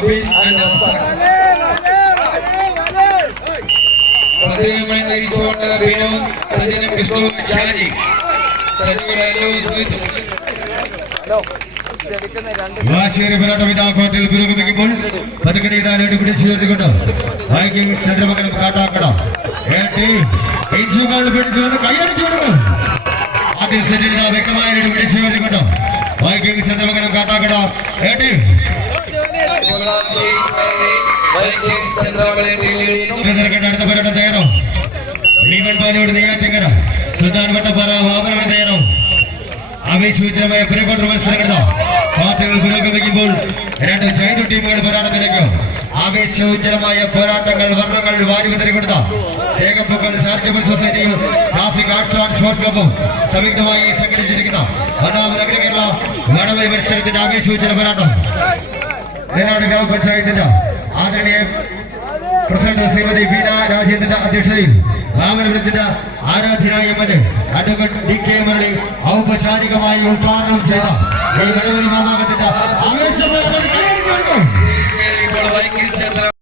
Abin and Razak. സദ്യയുമായി നയിച്ചുകൊണ്ട് Binu സജനും Vishnu Shaji വാശിയേറിയ പോരാട്ടം ഇതാ കോട്ടയിൽ പുരോഗമിക്കുമ്പോൾ പതുക്കെ ഇതാലോട്ട് പിടിച്ചു ചേർത്തുകൊണ്ട് വൈകിങ്സ് ചന്ദ്രമംഗലം കാട്ടാക്കട ഇഞ്ചുകൾ പിടിച്ചു വന്ന് കൈയടിച്ചു കൊടുക്കും. ആദ്യ സെറ്റിൽ ഇതാ വ്യക്തമായിട്ട് പിടിച്ചു ചേർത്തുകൊണ്ട് വൈകിങ്സ് ചന്ദ്രമംഗലം കാട്ടാക്കട അടുത്ത പോരാട്ടം തയ്യാറോ ഭീമൻ പാലോട് നെയ്യാറ്റിങ്കര സുൽത്താൻ വട്ടപ്പാറ വാമനോട് തയ്യാറോ ആവേശവിദ്യമായ പ്രീക്വാർട്ടർ മത്സരങ്ങൾ പാർട്ടികൾ പുരോഗമിക്കുമ്പോൾ രണ്ട് ജൈന ടീമുകൾ പോരാട്ടത്തിലേക്ക് ആവേശോജ്ജലമായ പോരാട്ടങ്ങൾ വർണ്ണങ്ങൾ വാരിവിതറി കൊടുത്ത ശേഖപ്പുക്കൾ ചാരിറ്റബിൾ സൊസൈറ്റിയും ക്ലാസിക് ആർട്സ് ആൻഡ് സ്പോർട്സ് ക്ലബും സംയുക്തമായി സംഘടിപ്പിച്ചിരിക്കുന്ന ഒന്നാമത് അഖില കേരള വടംവലി മത്സരത്തിന്റെ ആവേശോജ്ജല പോരാട്ടം ഏനാട് ഗ്രാമപഞ്ചായത്തിന്റെ ആദരണീയ പ്രസിഡന്റ് ശ്രീമതി ബീന രാജേന്ദ്രന്റെ അധ്യക്ഷതയിൽ വാമനപുരത്തിന്റെ ആരാധ്യനായ എം.എൽ.എ. Advocate DK. മുരളി ഔപചാരികമായി ഉദ്ഘാടനം ചെയ്ത ഈ വടംവലി